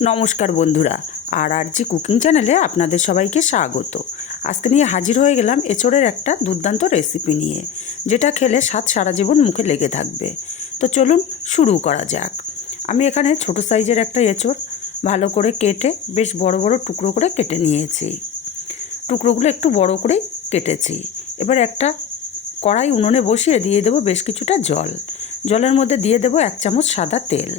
নমস্কার বন্ধুরা আর আর জি কুকিং চ্যানেলে আপনাদের সবাইকে স্বাগত। আজকে নিয়ে হাজির হয়ে গেলাম এচোড়ের একটা দুর্দান্ত রেসিপি নিয়ে, যেটা খেলে স্বাদ সারা জীবন মুখে লেগে থাকবে। তো চলুন শুরু করা যাক। আমি এখানে ছোট সাইজের একটা এঁচোড় ভালো করে কেটে বেশ বড় বড় টুকরো করে কেটে নিয়েছি। টুকরোগুলো একটু বড় করেই কেটেছি। এবার একটা কড়াই উনুনে বসিয়ে দিয়ে দেবো বেশ কিছুটা জল। জলের মধ্যে দিয়ে দেবো এক চামচ সাদা তেল।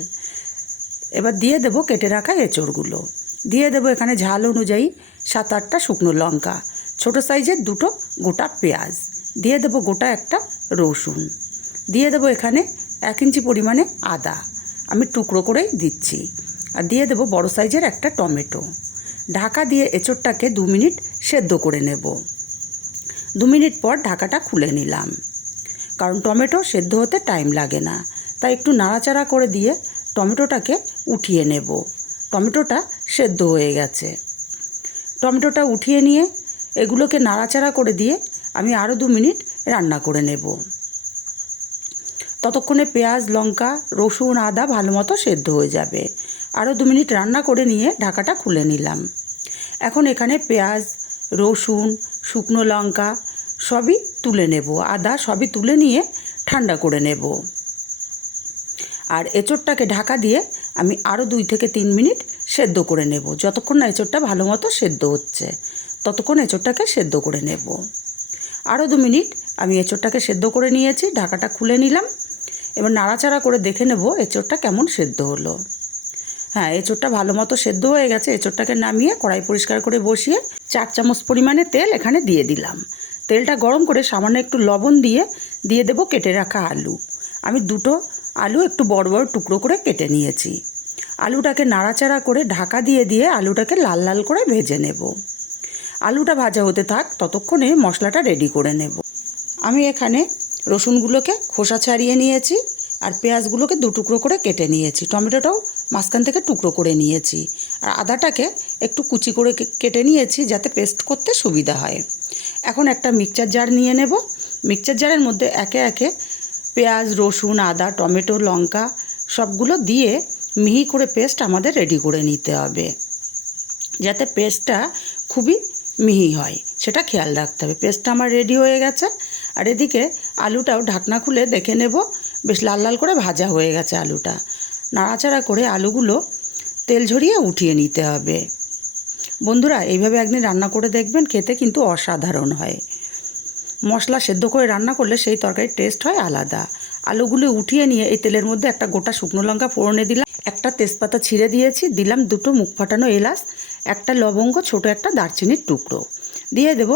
এবার দিয়ে দেবো কেটে রাখা এঁচড়গুলো। দিয়ে দেবো এখানে ঝাল অনুযায়ী সাত আটটা শুকনো লঙ্কা, ছোট সাইজের দুটো গোটা পেঁয়াজ। দিয়ে দেবো গোটা একটা রসুন। দিয়ে দেবো এখানে এক ইঞ্চি পরিমাণে আদা। আমি টুকরো করেই দিচ্ছি। আর দিয়ে দেবো বড় সাইজের একটা টমেটো। ঢাকা দিয়ে এঁচড়টাকে দু মিনিট সেদ্ধ করে নেব। দু মিনিট পর ঢাকাটা খুলে নিলাম। কারণ টমেটো সেদ্ধ হতে টাইম লাগে না। তাই একটু নাড়াচাড়া করে দিয়ে টমেটোটাকে উঠিয়ে নেব। টমেটোটা সেদ্ধ হয়ে গেছে। টমেটোটা উঠিয়ে নিয়ে এগুলোকে নাড়াচাড়া করে দিয়ে আমি আরও দু মিনিট রান্না করে নেব। ততক্ষণে পেঁয়াজ, লঙ্কা, রসুন, আদা ভালো মতো সেদ্ধ হয়ে যাবে। আরও দু মিনিট রান্না করে নিয়ে ঢাকাটা খুলে নিলাম। এখন এখানে পেঁয়াজ, রসুন, শুকনো লঙ্কা সবই তুলে নেব। আদা সবই তুলে নিয়ে ঠান্ডা করে নেব। আর এঁচোড়টাকে ঢাকা দিয়ে আমি আরও দুই থেকে তিন মিনিট সেদ্ধ করে নেব। যতক্ষণ না এঁচোড়টা ভালো মতো সেদ্ধ হচ্ছে, ততক্ষণ এঁচোড়টাকে সেদ্ধ করে নেব। আরও দু মিনিট আমি এঁচোড়টাকে সেদ্ধ করে নিয়েছি, ঢাকাটা খুলে নিলাম। এবার নাড়াচাড়া করে দেখে নেব এঁচোড়টা কেমন সেদ্ধ হলো। হ্যাঁ এঁচোড়টা ভালো মতো সেদ্ধ হয়ে গেছে। এঁচোড়টাকে নামিয়ে কড়াই পরিষ্কার করে বসিয়ে চার চামচ পরিমাণে তেল এখানে দিয়ে দিলাম। তেলটা গরম করে সামান্য একটু লবণ দিয়ে দিয়ে দেবো কেটে রাখা আলু। আমি দুটো আলু একটু বড় বড় টুকরো করে কেটে নিয়েছি। আলুটাকে নাড়াচাড়া করে ঢাকা দিয়ে দিয়ে আলুটাকে লাল লাল করে ভেজে নেব। আলুটা ভাজা হতে থাক, ততক্ষণে মশলাটা রেডি করে নেব। আমি এখানে রসুনগুলোকে খোসা ছাড়িয়ে নিয়েছি আর পেঁয়াজগুলোকে দু টুকরো করে কেটে নিয়েছি। টমেটোটাও মাঝখান থেকে টুকরো করে নিয়েছি। আর আদাটাকে একটু কুচি করে কেটে নিয়েছি যাতে পেস্ট করতে সুবিধা হয়। এখন একটা মিক্সচার জার নিয়ে নেব। মিক্সচার জারের মধ্যে একে একে পেঁয়াজ, রসুন, আদা, টমেটো, লঙ্কা সবগুলো দিয়ে মিহি করে পেস্ট আমাদের রেডি করে নিতে হবে। যাতে পেস্টটা খুবই মিহি হয়, সেটা খেয়াল রাখতে হবে। পেস্টটা আমার রেডি হয়ে গেছে। আর এদিকে আলুটাও ঢাকনা খুলে দেখে নেব। বেশ লাল লাল করে ভাজা হয়ে গেছে আলুটা। নাড়াচাড়া করে আলুগুলো তেল ঝরিয়ে উঠিয়ে নিতে হবে। বন্ধুরা, এইভাবে একদিন রান্না করে দেখবেন, খেতে কিন্তু অসাধারণ হয়। মশলা সেদ্ধ করে রান্না করলে সেই তরকারির টেস্ট হয় আলাদা। আলুগুলো উঠিয়ে নিয়ে এই তেলের মধ্যে একটা গোটা শুকনো লঙ্কা ফোড়নে দিলাম, একটা তেজপাতা ছিঁড়ে দিয়েছি, দিলাম দুটো মুখ ফাটানো এলাচ, একটা লবঙ্গ, ছোট একটা দারচিনির টুকরো। দিয়ে দেবো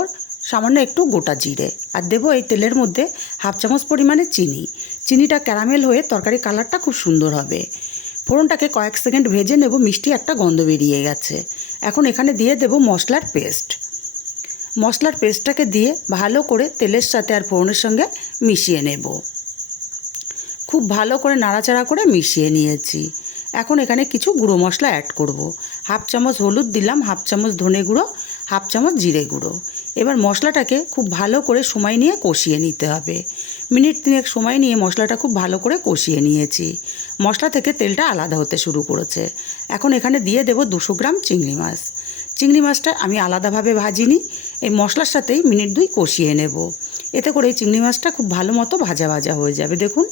সামান্য একটু গোটা জিরে আর দেবো এই তেলের মধ্যে হাফ চামচ পরিমাণে চিনি। চিনিটা ক্যারামেল হয়ে তরকারি কালারটা খুব সুন্দর হবে। ফোড়নটাকে কয়েক সেকেন্ড ভেজে নেব, মিষ্টি একটা গন্ধ বেরিয়ে গেছে। এখন এখানে দিয়ে দেবো মশলার পেস্ট মশলার পেস্টটাকে দিয়ে ভালো করে তেলের সাথে আর ফোড়নের সঙ্গে মিশিয়ে নেব। খুব ভালো করে নাড়াচাড়া করে মিশিয়ে নিয়েছি। এখন এখানে কিছু গুঁড়ো মশলা অ্যাড করব। হাফ চামচ হলুদ দিলাম, হাফ চামচ ধনে গুঁড়ো, হাফ চামচ জিরে গুঁড়ো। এবার মশলাটাকে খুব ভালো করে সময় নিয়ে কষিয়ে নিতে হবে। মিনিট তিনেক সময় নিয়ে মশলাটা খুব ভালো করে কষিয়ে নিয়েছি। মশলা থেকে তেলটা আলাদা হতে শুরু করেছে। এখন এখানে দিয়ে দেবো দুশো গ্রাম চিংড়ি মাছ। চিংড়ি মাছটা আমি আলাদাভাবে ভাজিনি। এই মশলার সাথেই মিনিট দুই কষিয়ে নেব। এতে করে এই চিংড়ি মাছটা খুব ভালো মতো ভাজা ভাজা হয়ে যাবে। দেখুন,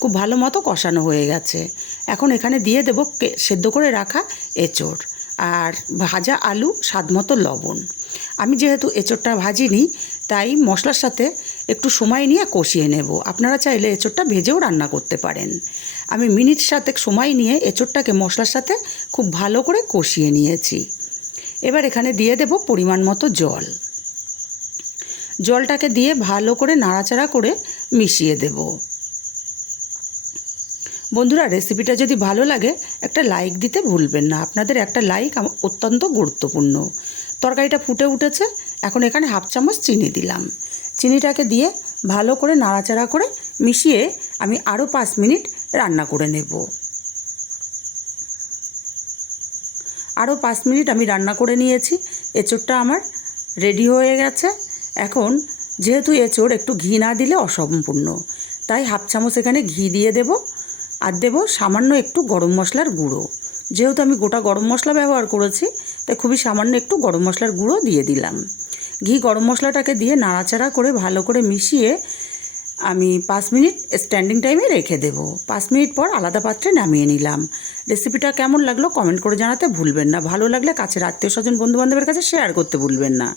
খুব ভালো মতো কষানো হয়ে গেছে। এখন এখানে দিয়ে দেবো সেদ্ধ করে রাখা এঁচড় আর ভাজা আলু, স্বাদ মতো লবণ। আমি যেহেতু এঁচড়টা ভাজিনি, তাই মশলার সাথে একটু সময় নিয়ে কষিয়ে নেব। আপনারা চাইলে এঁচড়টা ভেজেও রান্না করতে পারেন। আমি মিনিট সাথে সময় নিয়ে এঁচড়টাকে মশলার সাথে খুব ভালো করে কষিয়ে নিয়েছি। এবার এখানে দিয়ে দেব পরিমাণ মতো জল। জলটাকে দিয়ে ভালো করে নাড়াচাড়া করে মিশিয়ে দেব। বন্ধুরা রেসিপিটা যদি ভালো লাগে, একটা লাইক দিতে ভুলবেন না। আপনাদের একটা লাইক অত্যন্ত গুরুত্বপূর্ণ। তরকারিটা ফুটে উঠেছে, এখন এখানে হাফ চামচ চিনি দিলাম। চিনিটাকে দিয়ে ভালো করে নাড়াচাড়া করে মিশিয়ে আমি আরও পাঁচ মিনিট রান্না করে নেব। আরও পাঁচ মিনিট আমি রান্না করে নিয়েছি। এঁচোড়টা আমার রেডি হয়ে গেছে। এখন যেহেতু এঁচোড় একটু ঘি না দিলে অসম্পূর্ণ। তাই হাফ চামচ এখানে ঘি দিয়ে দেব আর দেব সামান্য একটু গরম মশলার গুঁড়ো। যেহেতু আমি গোটা গরম মশলা ব্যবহার করেছি, তাই খুবই সামান্য একটু গরম মশলার গুঁড়ো দিয়ে দিলাম। ঘি গরম মশলাটাকে দিয়ে নাড়াচাড়া করে ভালো করে মিশিয়ে আমি পাঁচ মিনিট স্ট্যান্ডিং টাইমে রেখে দেব। পাঁচ মিনিট পর আলাদা পাত্রে নামিয়ে নিলাম। রেসিপিটা কেমন লাগল কমেন্ট করে জানাতে ভুলবেন না। ভালো লাগলে কাছের আত্মীয় স্বজন বন্ধুবান্ধবের কাছে শেয়ার করতে ভুলবেন না।